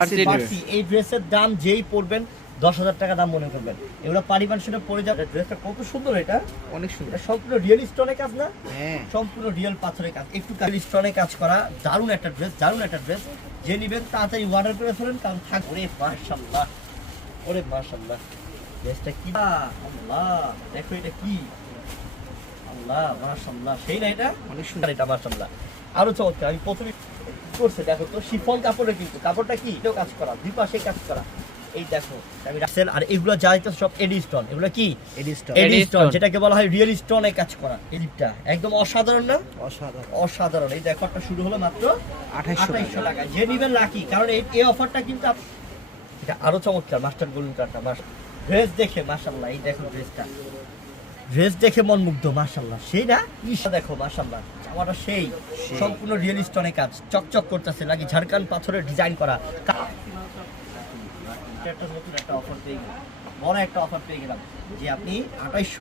এই ড্রেসের দাম যেই পড়বেন 10,000 টাকা দাম মনে করবেন, এগুলো পারিবান সেটা পরে যাবে। ড্রেসটা কত সুন্দর, এটা অনেক সুন্দর। এটা সম্পূর্ণ রিয়েল স্টোনের কাজ না? হ্যাঁ, সম্পূর্ণ রিয়েল পাথরের কাজ, একটু স্টোনে কাজ করা। দারুণ একটা ড্রেস, দারুণ একটা ড্রেস। যে নিবেন তাড়াতাড়ি অর্ডার করে ফেলেন, কারণ থাক। ওরে মাশাআল্লাহ, ওরে মাশাআল্লাহ, ড্রেসটা কি! আল্লাহ, দেখো এটা কি! আল্লাহ, মাশাআল্লাহ, সেই না? এটা অনেক সুন্দর। এটা মাশাআল্লাহ আরো চমৎকার। আমি প্রথমে করছে, দেখো তো শিফন কাপড়ে, কিন্তু কাপড়টা কি এটাও কাজ করা, দুই পাশে কাজ করা। এই দেখো আমি রাখছেন। আর এগুলো যা হইতেছে সব এডি স্টোন। এগুলো কি এডি স্টোন, যেটাকে বলা হয় রিয়েল স্টোনে কাজ করা। এডিটা একদম অসাধারণ না? অসাধারণ, অসাধারণ। এই দেখো, একটা শুরু হলো মাত্র 2800 টাকা। যে নিবেন লাকি, কারণ এই অফারটা কিন্তু এটা আরো চমৎকার। মাস্টার গোল্ডেন কার্ডটা ড্রেস দেখে মাশাআল্লাহ, এই দেখো ড্রেসটা, ড্রেস দেখে মন মুগ্ধ। মাশাআল্লাহ, সেই না? ইসা দেখো মাশাআল্লাহ, জামাটা সেই সম্পূর্ণ রিয়েল স্টোনে কাজ, চকচক করতেছে, লাগি ঝাড়খান পাথরের ডিজাইন করা। একটা নতুন একটা অফার পেয়ে গেলাম, বড় একটা অফার পেয়ে গেলাম, যে আপনি 2800